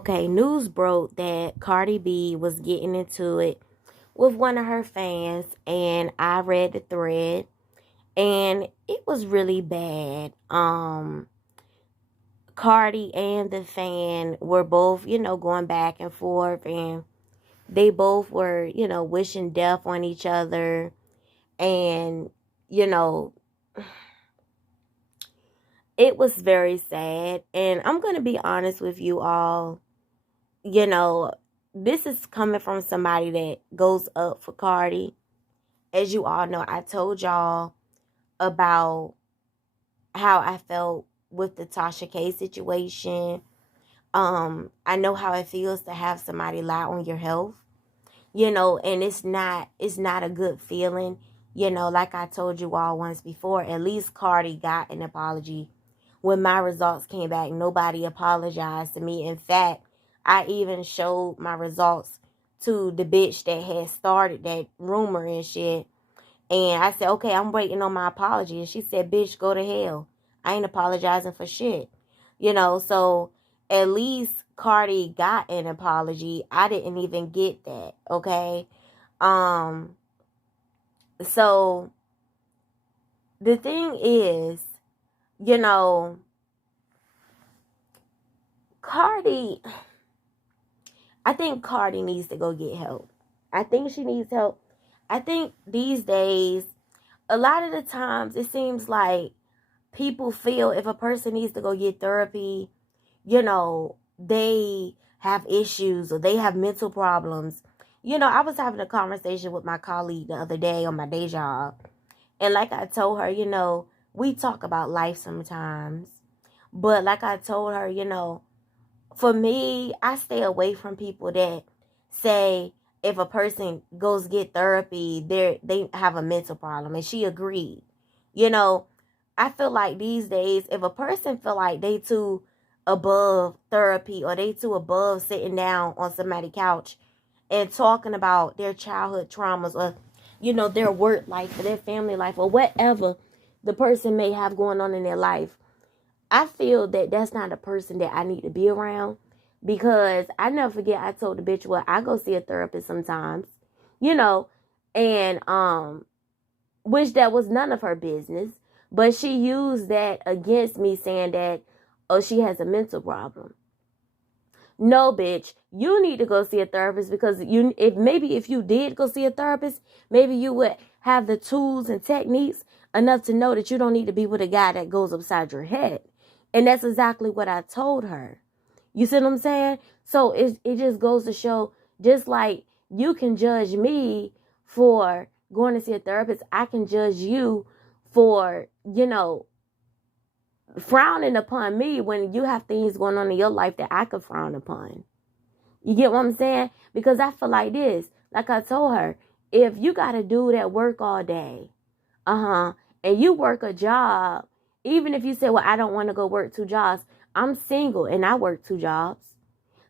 Okay, news broke that Cardi B was getting into it with one of her fans, and I read the thread, and it was really bad. Cardi and the fan were both, going back and forth, and they both were, wishing death on each other, and you know, it was very sad. And I'm gonna be honest with you all. you know, this is coming from somebody that goes up for Cardi. As you all know, I told y'all about how I felt with the Tasha K situation. I know how it feels to have somebody lie on your health, and it's not a good feeling. Like I told you all once before, at least Cardi got an apology. When my results came back, nobody apologized to me. In fact, I even showed my results to the bitch that had started that rumor and shit. And I said, okay, I'm waiting on my apology. And she said, bitch, go to hell. I ain't apologizing for shit. So at least Cardi got an apology. I didn't even get that. Okay. Um, so the thing is, you know, Cardi, I think Cardi needs to go get help. I think she needs help. I think these days, a lot of the times, it seems like people feel if a person needs to go get therapy, they have issues or they have mental problems. I was having a conversation with my colleague the other day on my day job. And like I told her, we talk about life sometimes. But like I told her, for me, I stay away from people that say if a person goes get therapy, they have a mental problem, and she agreed. You know, I feel like these days, if a person feel like they too above therapy or they too above sitting down on somebody's couch and talking about their childhood traumas or their work life or their family life or whatever the person may have going on in their life, I feel that that's not a person that I need to be around, because I never forget I told the bitch, well, I go see a therapist sometimes, you know, and which that was none of her business, but she used that against me, saying that, oh, she has a mental problem. No, bitch, you need to go see a therapist, because if you did go see a therapist, maybe you would have the tools and techniques enough to know that you don't need to be with a guy that goes upside your head. And that's exactly what I told her. You see what I'm saying? So it just goes to show, just like you can judge me for going to see a therapist, I can judge you for, frowning upon me when you have things going on in your life that I could frown upon. You get what I'm saying? Because I feel like this, like I told her, if you got a dude at work all day, and you work a job, even if you say, well, I don't want to go work 2 jobs, I'm single and I work 2 jobs.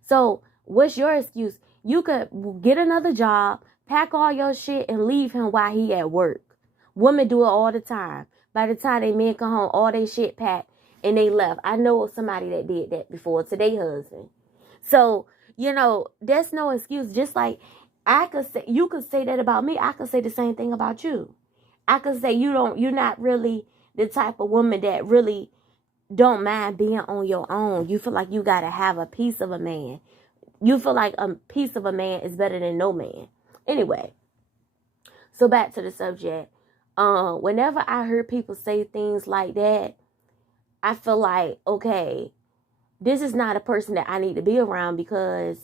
So what's your excuse? You could get another job, pack all your shit, and leave him while he at work. Women do it all the time. By the time they men come home, all they shit packed and they left. I know somebody that did that before to their husband. So, that's no excuse. Just like you could say that about me. I could say the same thing about you. I could say you're not really the type of woman that really don't mind being on your own. You feel like you got to have a piece of a man. You feel like a piece of a man is better than no man. Anyway, so back to the subject. Whenever I hear people say things like that, I feel like, okay, this is not a person that I need to be around, because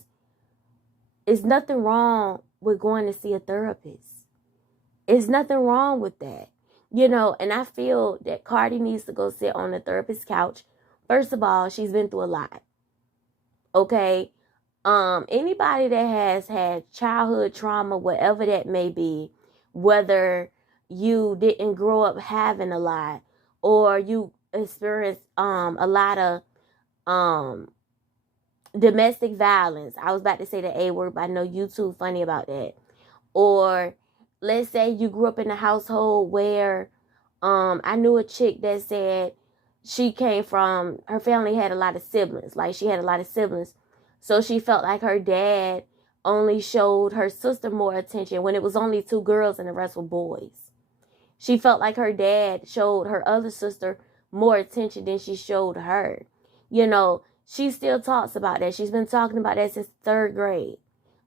it's nothing wrong with going to see a therapist. It's nothing wrong with that. And I feel that Cardi needs to go sit on the therapist's couch. First of all, she's been through a lot. Okay? Anybody that has had childhood trauma, whatever that may be, whether you didn't grow up having a lot or you experienced a lot of domestic violence. I was about to say the A word, but I know you too funny about that. Or let's say you grew up in a household where I knew a chick that said she came from, her family had a lot of siblings. Like, she had a lot of siblings. So she felt like her dad only showed her sister more attention when it was only 2 girls and the rest were boys. She felt like her dad showed her other sister more attention than she showed her. You know, she still talks about that. She's been talking about that since 3rd grade.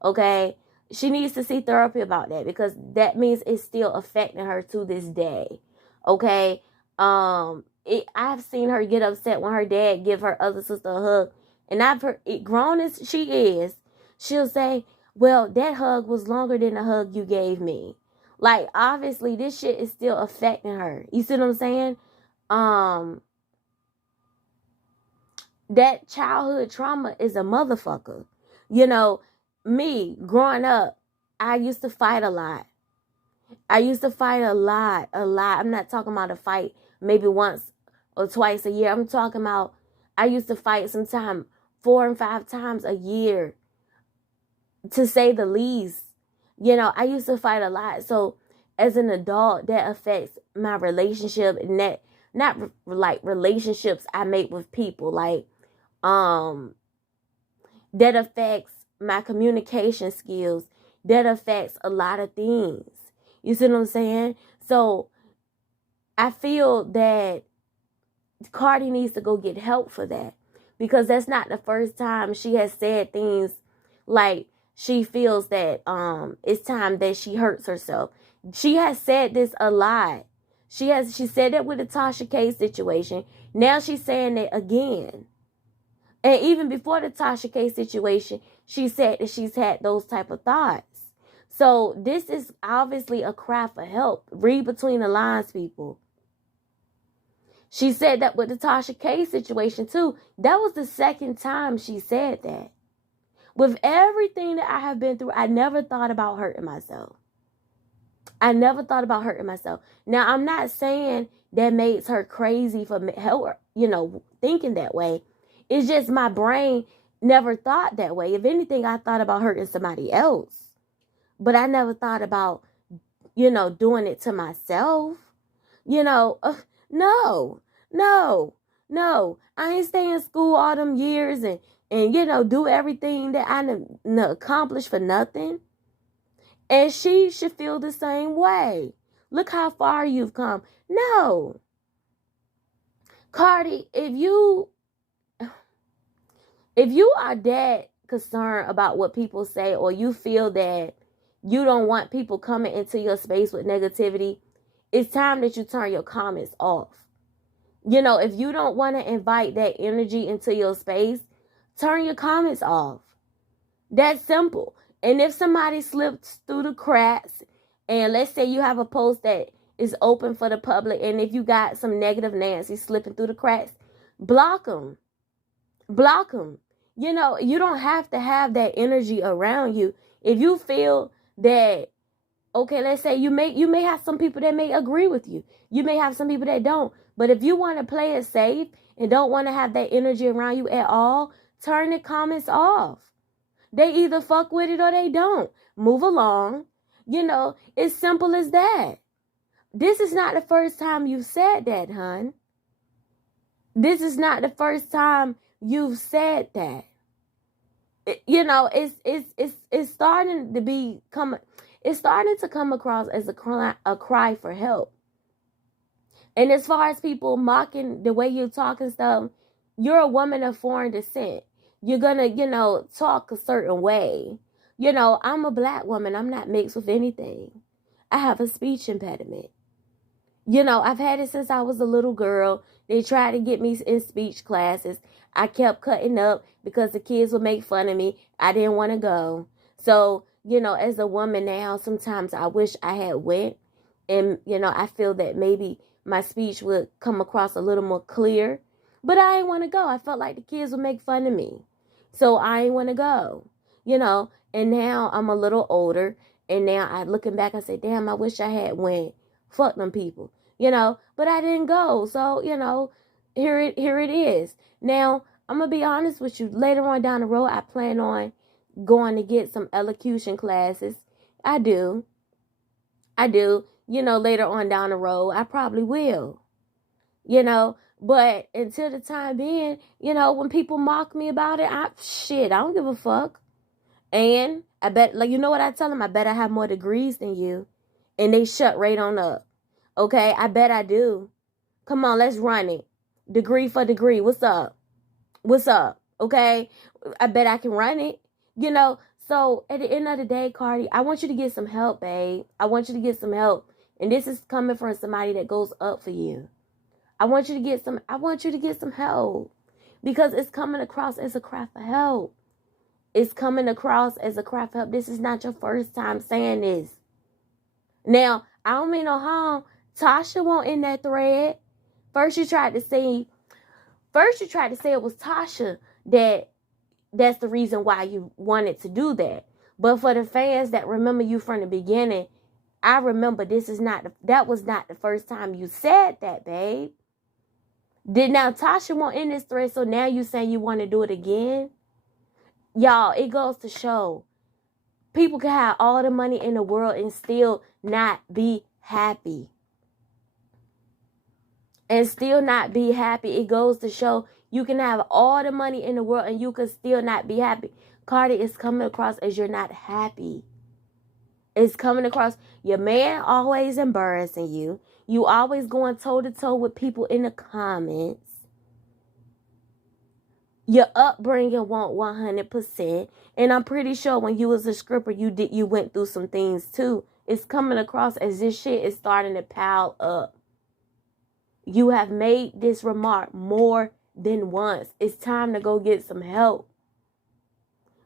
Okay? She needs to see therapy about that because that means it's still affecting her to this day. Okay? I've seen her get upset when her dad give her other sister a hug. And I've heard it, grown as she is, she'll say, well, that hug was longer than the hug you gave me. Like, obviously, this shit is still affecting her. You see what I'm saying? That childhood trauma is a motherfucker. You know, me, growing up, I used to fight a lot. A lot. I'm not talking about a fight maybe once or twice a year. I'm talking about I used to fight sometimes 4 and 5 times a year, to say the least. You know, I used to fight a lot. So as an adult, that affects my relationship, and that not like relationships I make with people. Like, that affects my communication skills. That affects a lot of things. You see what I'm saying? So I feel that Cardi needs to go get help for that, because that's not the first time she has said things like she feels that it's time that she hurts herself. She has said this a lot. She said that with the Tasha K situation. Now she's saying it again. And even before the Tasha K situation, she said that she's had those type of thoughts. So this is obviously a cry for help. Read between the lines, people. She said that with the Tasha K situation too. That was the second time she said that. With everything that I have been through, I never thought about hurting myself. Now, I'm not saying that makes her crazy for her, thinking that way. It's just my brain never thought that way. If anything, I thought about hurting somebody else. But I never thought about, doing it to myself. No. I ain't stay in school all them years and do everything that I accomplished for nothing. And she should feel the same way. Look how far you've come. No. Cardi, if you are that concerned about what people say, or you feel that you don't want people coming into your space with negativity, it's time that you turn your comments off. If you don't want to invite that energy into your space, turn your comments off. That's simple. And if somebody slips through the cracks, and let's say you have a post that is open for the public, and if you got some negative Nancy slipping through the cracks, block them. You don't have to have that energy around you. If you feel that, okay, let's say you may have some people that may agree with you. You may have some people that don't. But if you want to play it safe and don't want to have that energy around you at all, turn the comments off. They either fuck with it or they don't. Move along. It's simple as that. This is not the first time you've said that, hun. This is not the first time you've said that. It's starting to come across as a cry for help. And as far as people mocking the way you talk and stuff, you're a woman of foreign descent. You're gonna, talk a certain way. I'm a black woman. I'm not mixed with anything. I have a speech impediment. I've had it since I was a little girl. They tried to get me in speech classes. I kept cutting up because the kids would make fun of me. I didn't want to go. So, as a woman now, sometimes I wish I had went. And, I feel that maybe my speech would come across a little more clear. But I didn't want to go. I felt like the kids would make fun of me. So I didn't want to go. And now I'm a little older. And now looking back, I say, damn, I wish I had went. Fuck them people. But I didn't go. So, here it is. Now, I'm going to be honest with you. Later on down the road, I plan on going to get some elocution classes. I do. Later on down the road, I probably will. But until the time being, when people mock me about it, I don't give a fuck. And I bet, like, you know what I tell them? I bet I have more degrees than you. And they shut right on up. Okay? I bet I do. Come on, let's run it. Degree for degree. What's up? What's up? Okay? I bet I can run it. So at the end of the day, Cardi, I want you to get some help, babe. I want you to get some help. And this is coming from somebody that goes up for you. I want you to get some help. Because it's coming across as a cry for help. It's coming across as a cry for help. This is not your first time saying this. Now, I don't mean no harm. Tasha won't in that thread. First you tried to say it was Tasha that's the reason why you wanted to do that. But for the fans that remember you from the beginning, I remember that was not the first time you said that, babe. Did now Tasha won't in this thread, so now you saying you want to do it again? Y'all, it goes to show. People can have all the money in the world and still not be happy. And still not be happy. It goes to show you can have all the money in the world and you can still not be happy. Cardi, is coming across as you're not happy. It's coming across your man always embarrassing you. You always going toe to toe with people in the comments. Your upbringing won't 100%. And I'm pretty sure when you was a stripper, you went through some things too. It's coming across as this shit is starting to pile up. You have made this remark more than once. It's time to go get some help.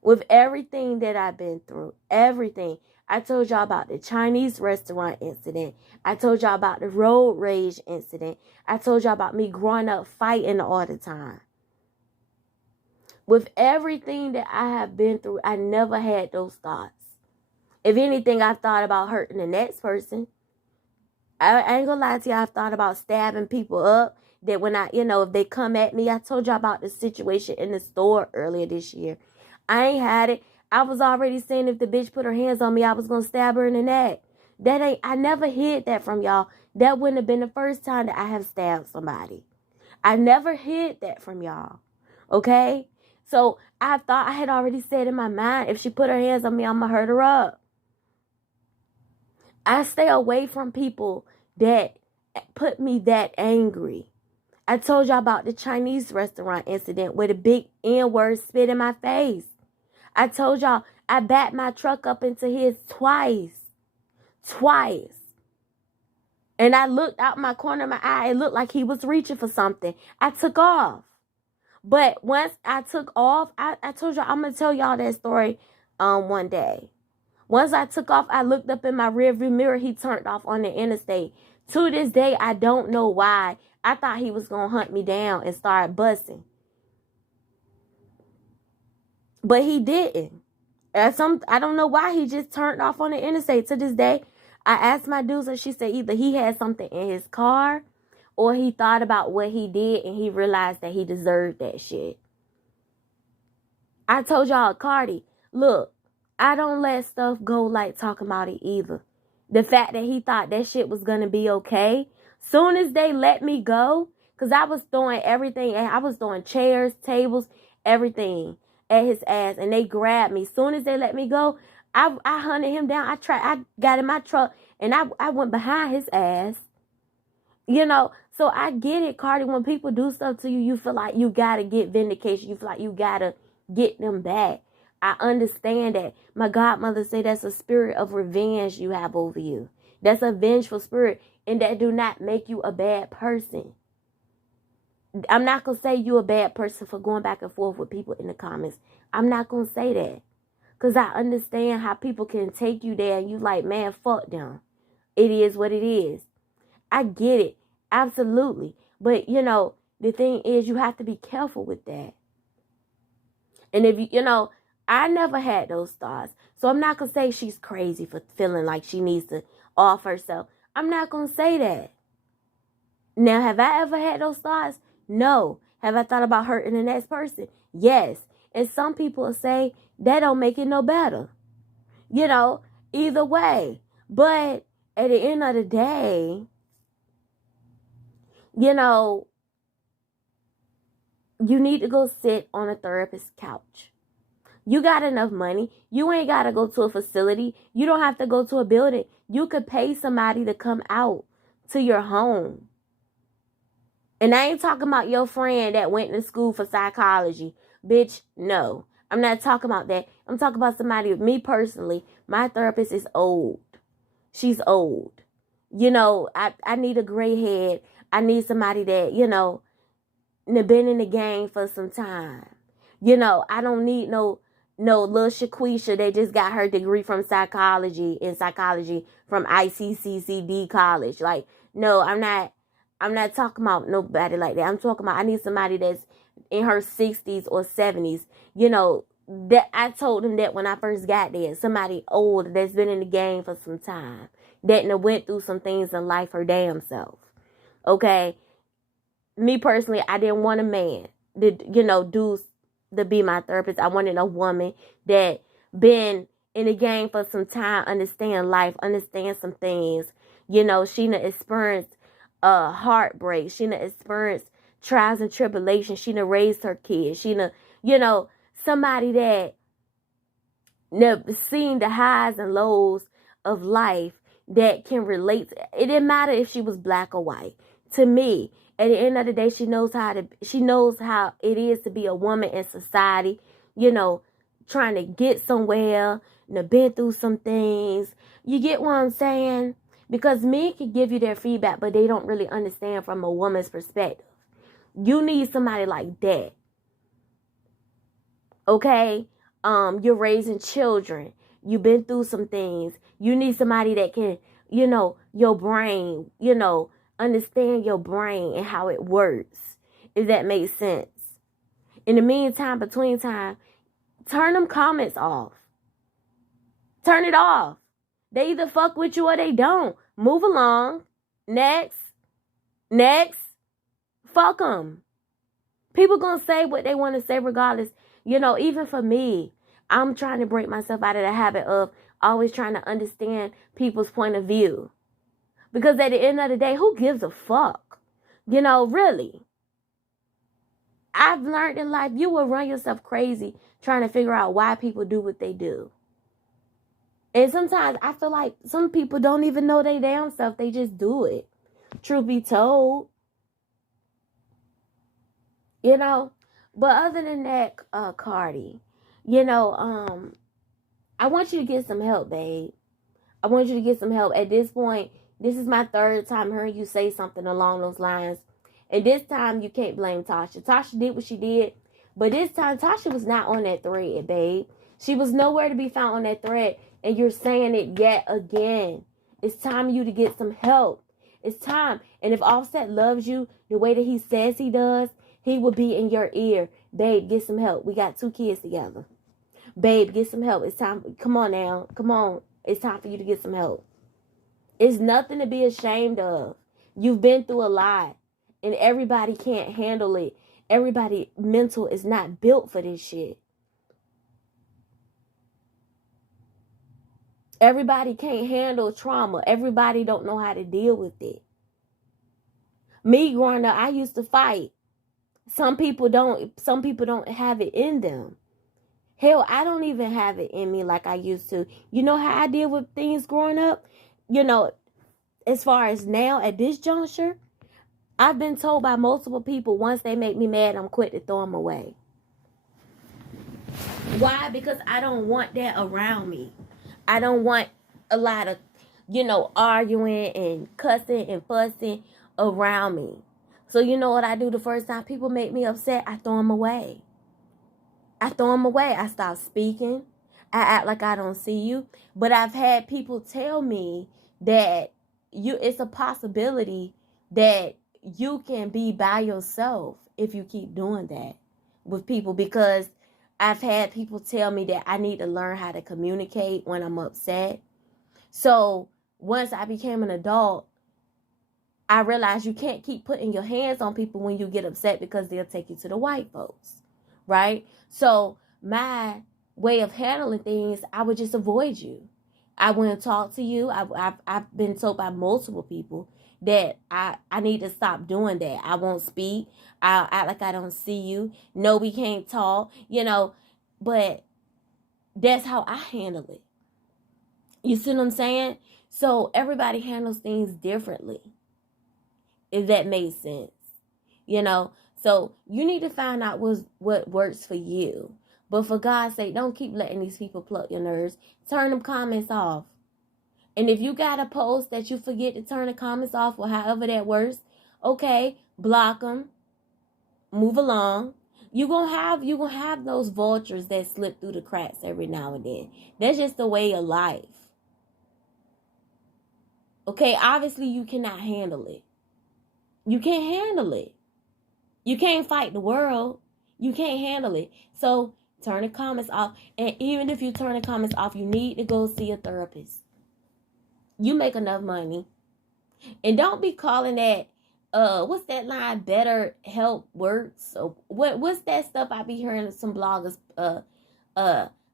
With everything that I've been through, everything. I told y'all about the Chinese restaurant incident. I told y'all about the road rage incident. I told y'all about me growing up fighting all the time. With everything that I have been through, I never had those thoughts. If anything, I thought about hurting the next person. I ain't gonna lie to you, I've thought about stabbing people up. That when if they come at me, I told y'all about the situation in the store earlier this year. I ain't had it. I was already saying if the bitch put her hands on me, I was gonna stab her in the neck. I never hid that from y'all. That wouldn't have been the first time that I have stabbed somebody. I never hid that from y'all. Okay? So I had already said in my mind, if she put her hands on me, I'm gonna hurt her up. I stay away from people that put me that angry. I told y'all about the Chinese restaurant incident where the big N-word spit in my face. I told y'all I backed my truck up into his twice. And I looked out my corner of my eye. It looked like he was reaching for something. I took off. But once I took off, I told y'all, I'm going to tell y'all that story one day. Once I took off, I looked up in my rearview mirror. He turned off on the interstate. To this day, I don't know why. I thought he was going to hunt me down and start busting. But he didn't. I don't know why he just turned off on the interstate. To this day, I asked my dudes and she said either he had something in his car or he thought about what he did and he realized that he deserved that shit. I told y'all, Cardi, look, I don't let stuff go like talking about it either. The fact that he thought that shit was going to be okay. Soon as they let me go, because I was throwing everything, and I was throwing chairs, tables, everything at his ass, and they grabbed me. Soon as they let me go, I hunted him down. I got in my truck, and I went behind his ass. So I get it, Cardi. When people do stuff to you, you feel like you got to get vindication. You feel like you got to get them back. I understand that. My godmother said that's a spirit of revenge you have over you. That's a vengeful spirit, and that do not make you a bad person. I'm not going to say you a bad person for going back and forth with people in the comments. I'm not going to say that. Because I understand how people can take you there and you like, man, fuck them. It is what it is. I get it. Absolutely. But, the thing is you have to be careful with that. And if I never had those thoughts. So I'm not going to say she's crazy for feeling like she needs to off herself. I'm not going to say that. Now, have I ever had those thoughts? No. Have I thought about hurting the next person? Yes. And some people say that don't make it no better. Either way. But at the end of the day, you need to go sit on a therapist's couch. You got enough money. You ain't got to go to a facility. You don't have to go to a building. You could pay somebody to come out to your home. And I ain't talking about your friend that went to school for psychology. Bitch, no. I'm not talking about that. I'm talking about somebody, me personally, my therapist is old. She's old. You know, I need a gray head. I need somebody that, you know, been in the game for some time. You know, I don't need no little Shaquisha that just got her degree from psychology from ICCCD college. Like, no, I'm not talking about nobody like that. I'm talking about I need somebody that's in her 60s or 70s. You know, that I told them that when I first got there. Somebody old that's been in the game for some time. That went through some things in life her damn self. Okay? Me personally, I didn't want a man to be my therapist. I wanted a woman that been in the game for some time, understand life, understand some things. You know, she done experienced heartbreak. She done experienced trials and tribulations. She done raised her kids. She done, you know, somebody that seen the highs and lows of life that can relate. It didn't matter if she was black or white. To me, at the end of the day, she knows how it is to be a woman in society, you know, trying to get somewhere, been through some things. You get what I'm saying? Because men can give you their feedback, but they don't really understand from a woman's perspective. You need somebody like that. Okay? You're raising children. You've been through some things. You need somebody that can, you know, your brain, you know, understand your brain and how it works, if that makes sense. In the meantime, between time, turn them comments off. Turn it off. They either fuck with you or they don't. Move along. Next. Fuck them. People gonna say what they want to say regardless. You know, even for me, I'm trying to break myself out of the habit of always trying to understand people's point of view. Because at the end of the day, who gives a fuck? You know, really. I've learned in life, you will run yourself crazy trying to figure out why people do what they do. And sometimes I feel like some people don't even know they damn self. They just do it. Truth be told. You know? But other than that, Cardi, you know, I want you to get some help, babe. I want you to get some help. At this point, this is my third time hearing you say something along those lines. And this time, you can't blame Tasha. Tasha did what she did. But this time, Tasha was not on that thread, babe. She was nowhere to be found on that thread. And you're saying it yet again. It's time for you to get some help. It's time. And if Offset loves you the way that he says he does, he will be in your ear. Babe, get some help. We got 2 kids together. Babe, get some help. It's time. Come on now. Come on. It's time for you to get some help. It's nothing to be ashamed of. You've been through a lot. And everybody can't handle it. Everybody mental is not built for this shit. Everybody can't handle trauma. Everybody don't know how to deal with it. Me growing up, I used to fight. Some people don't have it in them. Hell, I don't even have it in me like I used to. You know how I deal with things growing up? You know, as far as now at this juncture, I've been told by multiple people once they make me mad, I'm quick to throw them away. Why? Because I don't want that around me. I don't want a lot of, you know, arguing and cussing and fussing around me. So you know what I do the first time people make me upset? I throw them away. I stop speaking. I act like I don't see you. But I've had people tell me that it's a possibility that you can be by yourself if you keep doing that with people, because I've had people tell me that I need to learn how to communicate when I'm upset. So once I became an adult, I realized you can't keep putting your hands on people when you get upset, because they'll take you to the white folks, right? So my way of handling things, I would just avoid you. I wouldn't talk to you. I've been told by multiple people that I need to stop doing that. I won't speak. I'll act like I don't see you. No, we can't talk, but that's how I handle it. You see what I'm saying? So everybody handles things differently, if that makes sense. So you need to find out what works for you. But for God's sake, don't keep letting these people pluck your nerves. Turn them comments off. And if you got a post that you forget to turn the comments off or however that works, okay, block them. Move along. You're gonna have those vultures that slip through the cracks every now and then. That's just the way of life. Okay, obviously you cannot handle it. You can't handle it. You can't fight the world. You can't handle it. So turn the comments off. And even if you turn the comments off, you need to go see a therapist. You make enough money. And don't be calling that, what's that line? Better help works. So what's that stuff I be hearing some bloggers,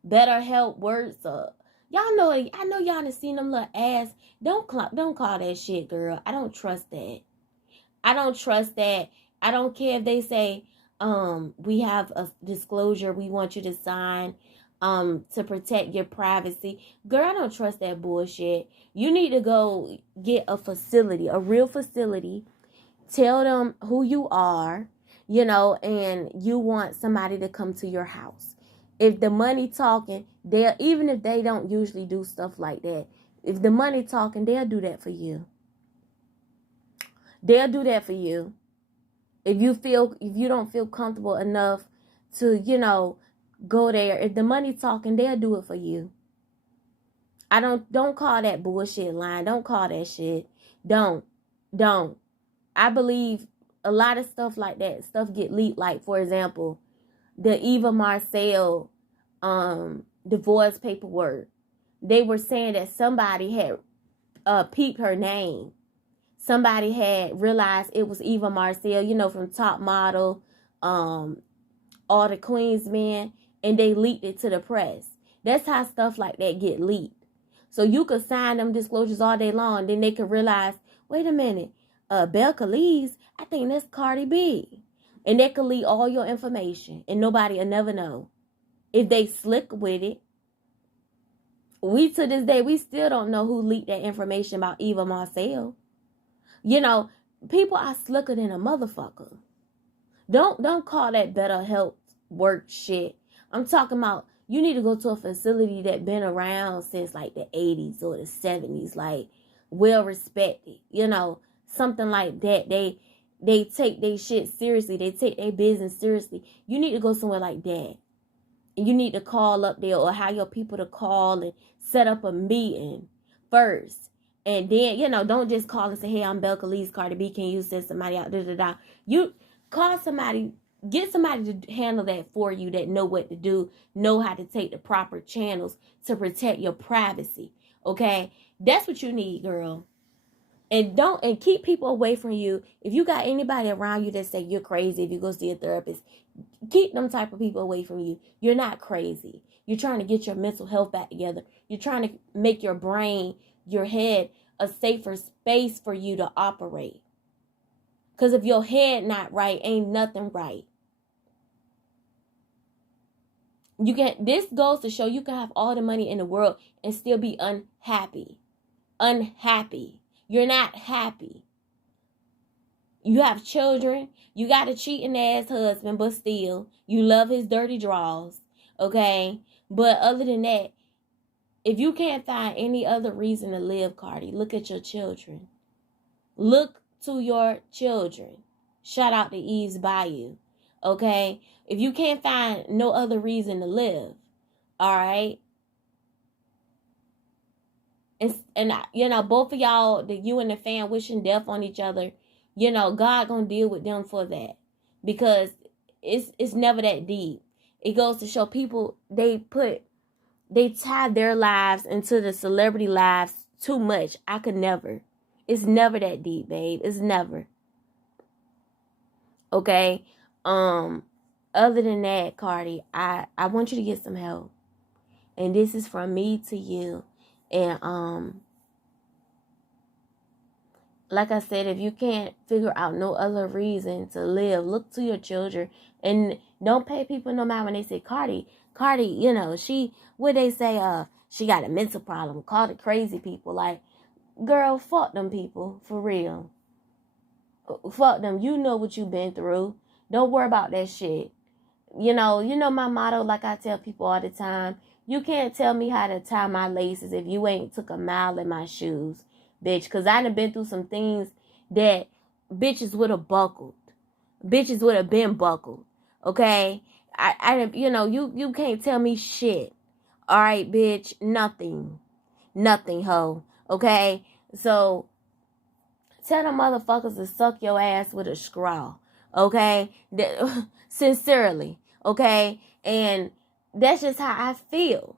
better help works. Y'all know, I know y'all done seen them little ass. Don't call that shit, girl. I don't trust that. I don't trust that. I don't care if they say, we have a disclosure we want you to sign, to protect your privacy. Girl, I don't trust that bullshit. You need to go get a facility, a real facility. Tell them who you are, and you want somebody to come to your house. If the money talking, even if they don't usually do stuff like that, if the money talking, they'll do that for you. They'll do that for you. If you don't feel comfortable enough to, go there, if the money talking, they'll do it for you. Don't call that bullshit line. Don't call that shit. Don't. I believe a lot of stuff like that, stuff get leaked. Like, for example, the Eva Marcel divorce paperwork. They were saying that somebody had peeped her name. Somebody had realized it was Eva Marcel, from Top Model, all the Queen's Men, and they leaked it to the press. That's how stuff like that get leaked. So you could sign them disclosures all day long, then they could realize, wait a minute, Belle Khalees, I think that's Cardi B. And they could leak all your information, and nobody will never know. If they slick with it. We, to this day, we still don't know who leaked that information about Eva Marcel. People are slicker than a motherfucker. Don't call that better help work shit. I'm talking about you need to go to a facility that been around since like the 80s or the 70s, like well respected, something like that. They take their shit seriously. They take their business seriously. You need to go somewhere like that. And you need to call up there or have your people to call and set up a meeting first. And then, don't just call and say, hey, I'm Belle Khalees, Cardi B, can you send somebody out? You call somebody, get somebody to handle that for you that know what to do, know how to take the proper channels to protect your privacy. Okay? That's what you need, girl. And keep people away from you. If you got anybody around you that say you're crazy if you go see a therapist, keep them type of people away from you. You're not crazy. You're trying to get your mental health back together. You're trying to make your brain, your head, a safer space for you to operate. Because if your head not right, ain't nothing right. This goes to show you can have all the money in the world and still be unhappy. Unhappy. You're not happy. You have children. You got a cheating ass husband, but still, you love his dirty draws. Okay? But other than that, if you can't find any other reason to live, Cardi, look at your children. Look to your children. Shout out to Eve's Bayou. Okay? If you can't find no other reason to live, all right? And both of y'all, you and the fan wishing death on each other, God gonna deal with them for that. Because it's never that deep. It goes to show people they tie their lives into the celebrity lives too much. I could never. It's never that deep, babe. It's never. Okay? Other than that, Cardi, I want you to get some help. And this is from me to you. And like I said, if you can't figure out no other reason to live, look to your children and don't pay people no matter when they say Cardi, you know, what they say, she got a mental problem. Call the crazy people. Like, girl, fuck them people, for real. Fuck them. You know what you've been through. Don't worry about that shit. You know my motto, like I tell people all the time, you can't tell me how to tie my laces if you ain't took a mile in my shoes, bitch. Because I done been through some things that bitches would have buckled. Bitches would have been buckled. Okay? You can't tell me shit. All right, bitch? Nothing, ho. Okay? So, tell them motherfuckers to suck your ass with a straw. Okay? Sincerely. Okay? And that's just how I feel.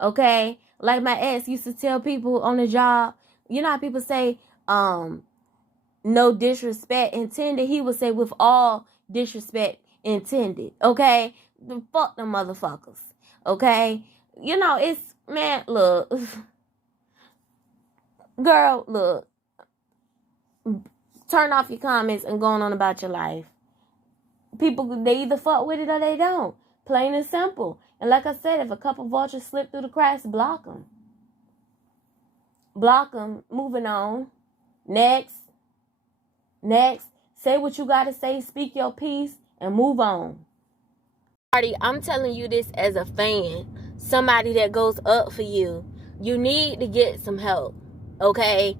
Okay? Like my ex used to tell people on the job, you know how people say, no disrespect intended? He would say with all disrespect intended. Okay? Fuck them motherfuckers. Okay? You know, it's, man, look. Girl, look. Turn off your comments and going on about your life. People, they either fuck with it or they don't. Plain and simple. And like I said, if a couple vultures slip through the cracks, block them. Block them. Moving on. Next. Say what you got to say. Speak your piece and move on. Cardi, I'm telling you this as a fan. Somebody that goes up for you. You need to get some help. Okay?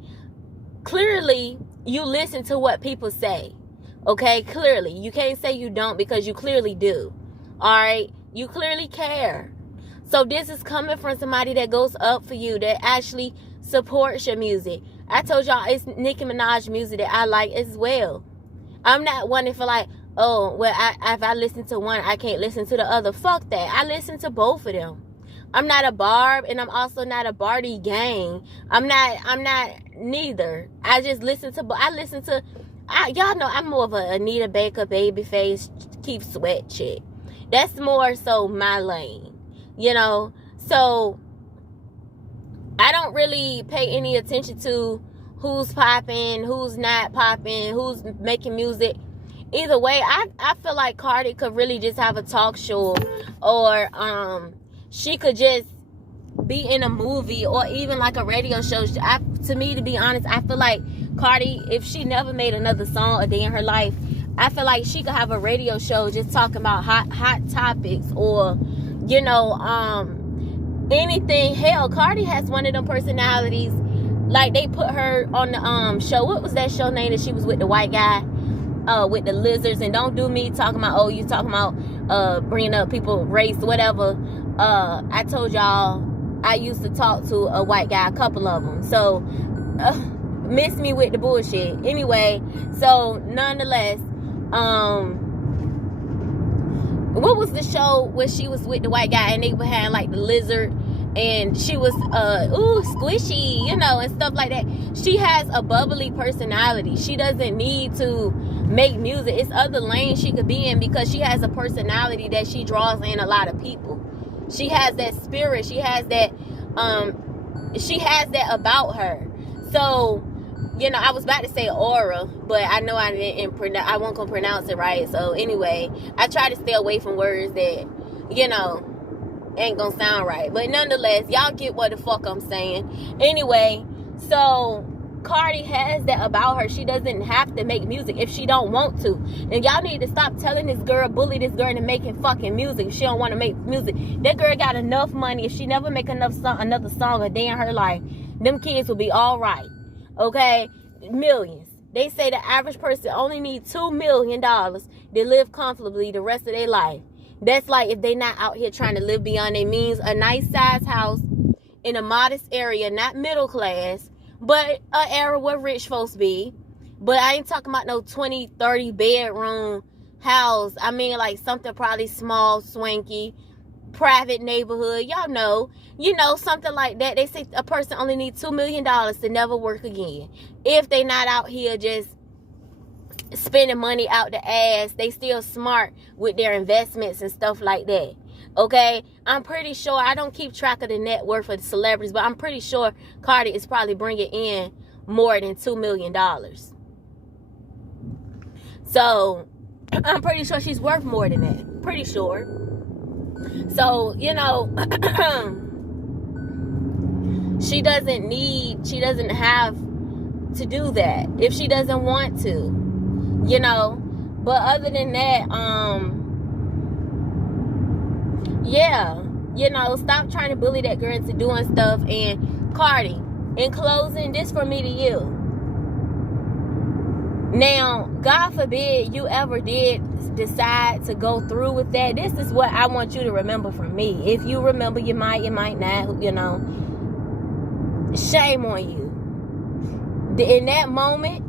Clearly, you listen to what people say. Okay? Clearly. You can't say you don't because you clearly do. Alright? You clearly care. So this is coming from somebody that goes up for you, that actually supports your music. I told y'all it's Nicki Minaj music that I like as well. I'm not one to feel like, oh, well, if I listen to one, I can't listen to the other. Fuck that. I listen to both of them. I'm not a Barb, and I'm also not a Barty gang. I'm not neither. I just listen to, y'all know I'm more of a Anita Baker, Babyface, Keith Sweat chick. That's more so my lane, you know. So I don't really pay any attention to who's popping, who's not popping, who's making music. Either way, I feel like Cardi could really just have a talk show, or she could just be in a movie, or even like a radio show. To me, to be honest, I feel like Cardi, if she never made another song a day in her life, I feel like she could have a radio show just talking about hot topics, or, you know, anything. Hell, Cardi has one of them personalities. Like, they put her on the show. What was that show name that she was with the white guy? With the lizards. And don't do me talking about, oh, you talking about bringing up people, race, whatever. I told y'all I used to talk to a white guy, a couple of them. So, miss me with the bullshit. Anyway, so nonetheless, what was the show where she was with the white guy and they had like the lizard, and she was squishy, you know, and stuff like that. She has a bubbly personality. She doesn't need to make music. It's other lanes she could be in, because she has a personality that she draws in a lot of people. She has that spirit. She has that about her. So, you know, I was about to say aura, but I know I won't gonna pronounce it right. So anyway, I try to stay away from words that, you know, ain't gonna sound right. But nonetheless, y'all get what the fuck I'm saying. Anyway, so Cardi has that about her. She doesn't have to make music if she don't want to. And y'all need to stop telling this girl, bully this girl into making fucking music if she don't want to make music. That girl got enough money. If she never make another song a day in her life, them kids will be all right. Okay? Millions. They say the average person only needs $2 million to live comfortably the rest of their life. That's like if they not out here trying to live beyond their means. A nice size house in a modest area, not middle class, but an era where rich folks be. But I ain't talking about no 20, 30 bedroom house. I mean, like something probably small, swanky, private neighborhood. Y'all know, you know, something like that. They say a person only needs $2 million to never work again. If they not out here just spending money out the ass, they still smart with their investments and stuff like that. Okay, I'm pretty sure, I don't keep track of the net worth of the celebrities, but I'm pretty sure Cardi is probably bringing in more than $2 million. So I'm pretty sure she's worth more than that. Pretty sure. So, you know, she doesn't have to do that if she doesn't want to, you know. But other than that, yeah, you know, stop trying to bully that girl into doing stuff. And Cardi, in closing, this for me to you. Now, God forbid you ever did decide to go through with that. This is what I want you to remember from me. If you remember, you might not, you know. Shame on you. In that moment,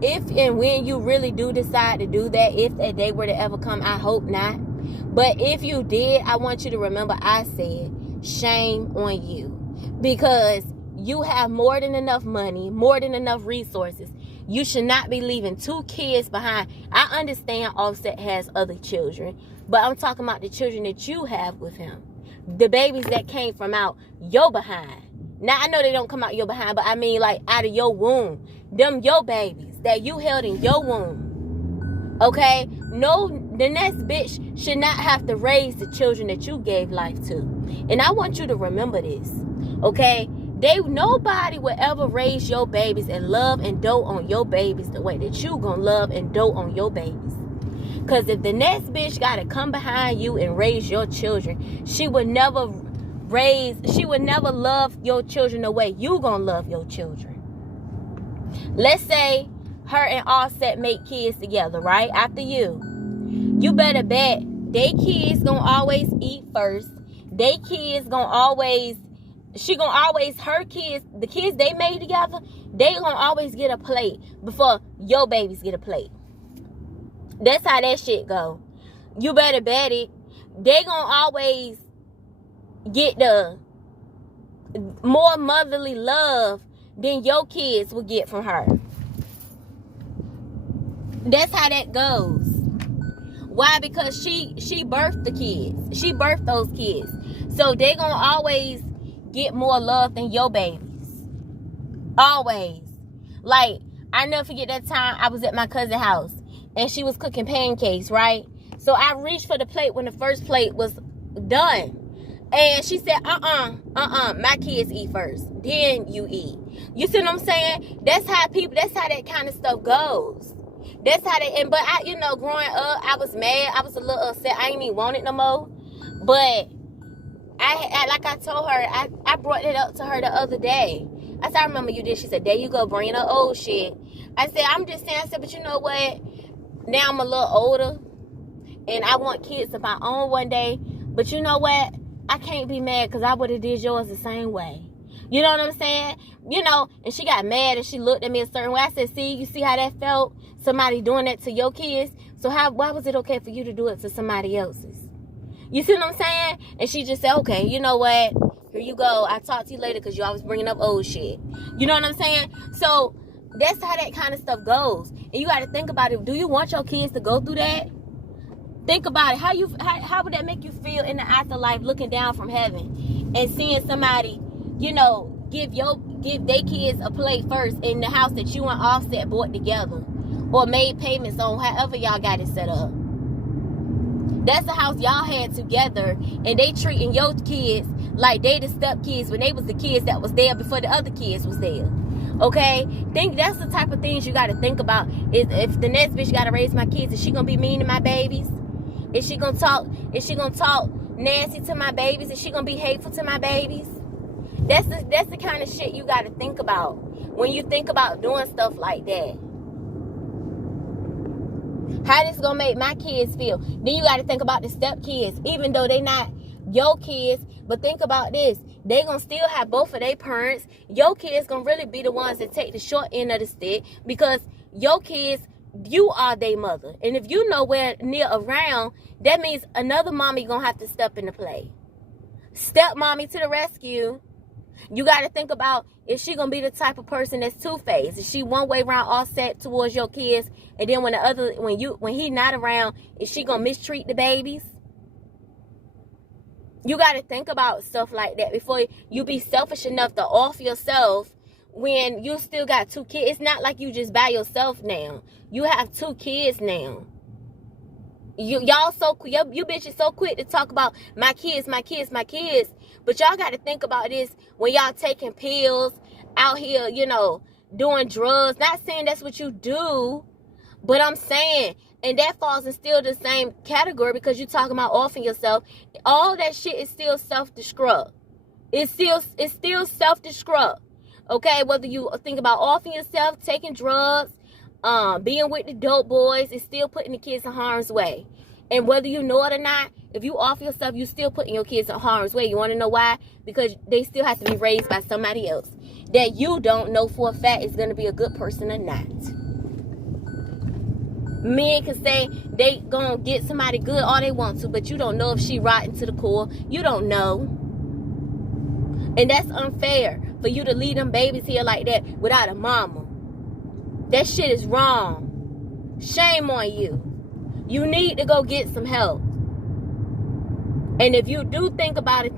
if and when you really do decide to do that, if that day were to ever come, I hope not. But if you did, I want you to remember I said, shame on you. Because you have more than enough money, more than enough resources. You should not be leaving 2 kids behind. I understand Offset has other children, but I'm talking about the children that you have with him. The babies that came from out your behind. Now, I know they don't come out your behind, but I mean like out of your womb. Them your babies that you held in your womb. Okay? No, the next bitch should not have to raise the children that you gave life to. And I want you to remember this. Okay? Nobody will ever raise your babies and love and dote on your babies the way that you gonna love and dote on your babies. Because if the next bitch gotta come behind you and raise your children, she would never love your children the way you gonna love your children. Let's say her and Offset make kids together, right? After you better bet they kids gonna always eat first. They kids gonna always, her kids, the kids they made together, they gonna always get a plate before your babies get a plate. That's how that shit go. You better bet it. They gonna always get the more motherly love than your kids will get from her. That's how that goes. Why? Because she birthed the kids. She birthed those kids. So they gonna always get more love than your babies. Always. Like, I never forget that time I was at my cousin's house and she was cooking pancakes, right? So I reached for the plate when the first plate was done. And she said, my kids eat first. Then you eat. You see what I'm saying? That's how that kind of stuff goes. That's how but I, you know, growing up, I was mad. I was a little upset. I ain't even want it no more. But I like I told her, I brought it up to her the other day. I said, I remember you did. She said, there you go, bringing up old shit. I said, I'm just saying, I said, but you know what? Now I'm a little older. And I want kids of my own one day. But you know what? I can't be mad because I would have did yours the same way. You know what I'm saying? You know, and she got mad and she looked at me a certain way. I said, see, you see how that felt? Somebody doing that to your kids. So why was it okay for you to do it to somebody else's? You see what I'm saying? And she just said, okay, you know what? Here you go. I'll talk to you later because you always bringing up old shit. You know what I'm saying? So that's how that kind of stuff goes. And you got to think about it. Do you want your kids to go through that? Think about it. How would that make you feel in the afterlife, looking down from heaven and seeing somebody, you know, give their kids a plate first in the house that you and Offset bought together or made payments on, however y'all got it set up. That's the house y'all had together, and they treating your kids like they the step kids when they was the kids that was there before the other kids was there. Okay? Think that's the type of things you got to think about. Is if the next bitch got to raise my kids, is she gonna be mean to my babies? Is she gonna talk nasty to my babies? Is she gonna be hateful to my babies? That's the kind of shit you gotta think about when you think about doing stuff like that. How this gonna make my kids feel? Then you gotta think about the step kids, even though they not your kids. But think about this: they gonna still have both of their parents. Your kids gonna really be the ones that take the short end of the stick because your kids, you are their mother. And if you nowhere near around, that means another mommy gonna have to step into play. Step mommy to the rescue. You got to think about, is she gonna be the type of person that's two-faced? Is she one way around Offset towards your kids, and then when he not around, is she gonna mistreat the babies? You got to think about stuff like that before you be selfish enough to off yourself when you still got 2 kids. It's not like you just by yourself now. You have 2 kids now. Y'all so quick. You bitches so quick to talk about my kids, my kids, my kids. But y'all got to think about this when y'all taking pills out here, you know, doing drugs. Not saying that's what you do, but I'm saying, and that falls in still the same category because you're talking about offing yourself. All that shit is still self-destruct. It's still self-destruct. Okay, whether you think about offing yourself, taking drugs, being with the dope boys, it's still putting the kids in harm's way. And whether you know it or not, if you offer yourself, you still putting your kids in harm's way. You want to know why? Because they still have to be raised by somebody else that you don't know for a fact is going to be a good person or not. Men can say they gonna get somebody good all they want to, but you don't know if she rotten to the core. You don't know. And that's unfair for you to leave them babies here like that without a mama. That shit is wrong. Shame on you. You need to go get some help. And if you do think about it,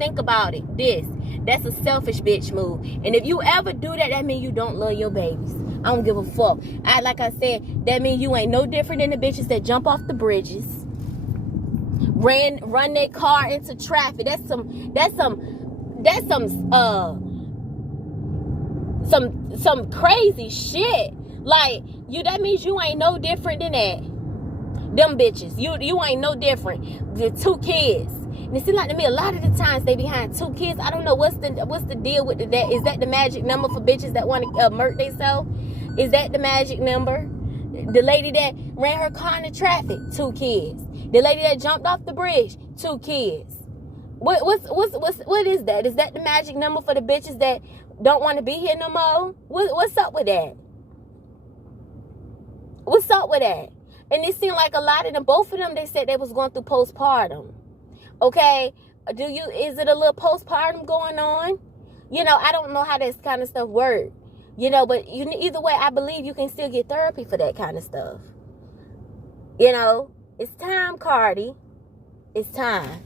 that's a selfish bitch move. And if you ever do that, that means you don't love your babies. I don't give a fuck. Like I said, that means you ain't no different than the bitches that jump off the bridges, run their car into traffic. That's some crazy shit. Like that means you ain't no different than that. Them bitches, you ain't no different. The 2 kids. And it seems like to me a lot of the times they behind 2 kids. I don't know what's the deal with that. Is that the magic number for bitches that want to murk themselves? Is that the magic number? The lady that ran her car in the traffic, 2 kids. The lady that jumped off the bridge, 2 kids. What is that? Is that the magic number for the bitches that don't want to be here no more? What's up with that? What's up with that? And it seemed like a lot of them, both of them, they said they was going through postpartum. Okay, is it a little postpartum going on? You know, I don't know how this kind of stuff works. You know, but either way, I believe you can still get therapy for that kind of stuff. You know, it's time, Cardi. It's time.